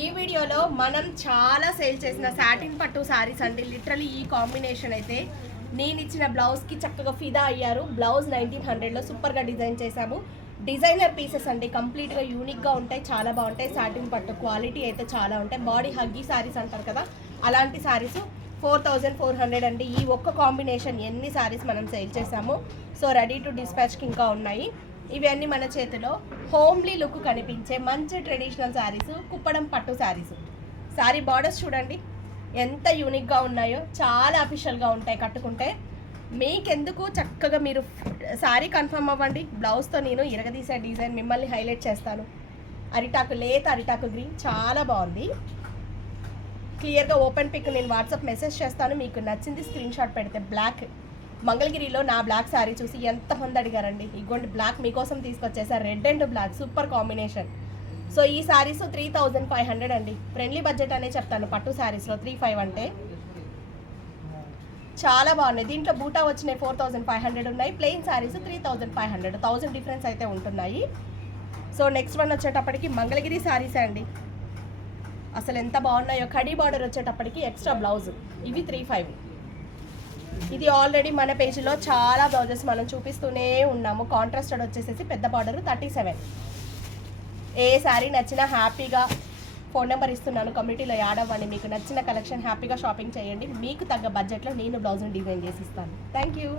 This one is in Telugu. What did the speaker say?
ఈ వీడియోలో మనం చాలా సేల్ చేసిన సాటిన్ పట్టు సారీస్ అండి. లిటరలీ ఈ కాంబినేషన్ అయితే నేను ఇచ్చిన బ్లౌజ్కి చక్కగా ఫిదా అయ్యారు. బ్లౌజ్ 1900లో సూపర్గా డిజైన్ చేశాము. డిజైనర్ పీసెస్ అండి, కంప్లీట్గా యూనిక్గా ఉంటాయి, చాలా బాగుంటాయి. సాటిన్ పట్టు క్వాలిటీ అయితే చాలా ఉంటాయి. బాడీ హగ్గీ సారీస్ అంటారు కదా, అలాంటి సారీస్ 4400 అండి. ఈ ఒక్క కాంబినేషన్ ఎన్ని సారీస్ మనం సేల్ చేసాము. సో రెడీ టు డిస్పాచ్కి ఇంకా ఉన్నాయి. ఇవన్నీ మన చేతిలో హోమ్లీ లుక్ కనిపించే మంచి ట్రెడిషనల్ శారీస్, కుప్పడం పట్టు శారీస్. శారీ బార్డర్స్ చూడండి ఎంత యూనిక్గా ఉన్నాయో, చాలా అఫీషియల్గా ఉంటాయి కట్టుకుంటే. మీకెందుకు చక్కగా మీరు శారీ కన్ఫర్మ్ అవ్వండి. బ్లౌజ్తో నేను ఇరగదీసే డిజైన్ మిమ్మల్ని హైలైట్ చేస్తాను. అరిటాకు, లేత అరిటాకు గ్రీన్ చాలా బాగుంది. క్లియర్గా ఓపెన్ పిక్ నేను వాట్సాప్ మెసేజ్ చేస్తాను. మీకు నచ్చింది స్క్రీన్ షాట్ పెడితే. బ్లాక్ మంగళగిరిలో నా బ్లాక్ శారీ చూసి ఎంతమంది అడిగారండి. ఇగోండి బ్లాక్ మీకోసం తీసుకొచ్చేసారు. Red and black super combination. So ఈ శారీస్ 3500 అండి. ఫ్రెండ్లీ బడ్జెట్ అనే చెప్తాను పట్టు శారీస్లో. 35 అంటే చాలా బాగున్నాయి. దీంట్లో బూటా వచ్చినాయి 4500 ఉన్నాయి. ప్లెయిన్ శారీస్ 3500, 1000 డిఫరెన్స్ అయితే ఉంటున్నాయి. సో నెక్స్ట్ వన్ వచ్చేటప్పటికి మంగళగిరి శారీస్ అండి. అసలు ఎంత బాగున్నాయో. కడీ బార్డర్ వచ్చేటప్పటికి ఎక్స్ట్రా బ్లౌజ్. ఇవి 35. ఇది ఆల్రెడీ మన పేజీలో చాలా బ్లౌజెస్ మనం చూపిస్తూనే ఉన్నాము. కాంట్రాస్టెడ్ వచ్చేసేసి పెద్ద బార్డర్ 37. ఏ శారీ నచ్చినా హ్యాపీగా ఫోన్ నెంబర్ ఇస్తున్నాను, కమ్యూనిటీలో యాడ్ అవ్వండి. మీకు నచ్చిన కలెక్షన్ హ్యాపీగా షాపింగ్ చేయండి. మీకు తగ్గ బడ్జెట్లో నేను బ్లౌజ్ని డిజైన్ చేసి ఇస్తాను. Thank you.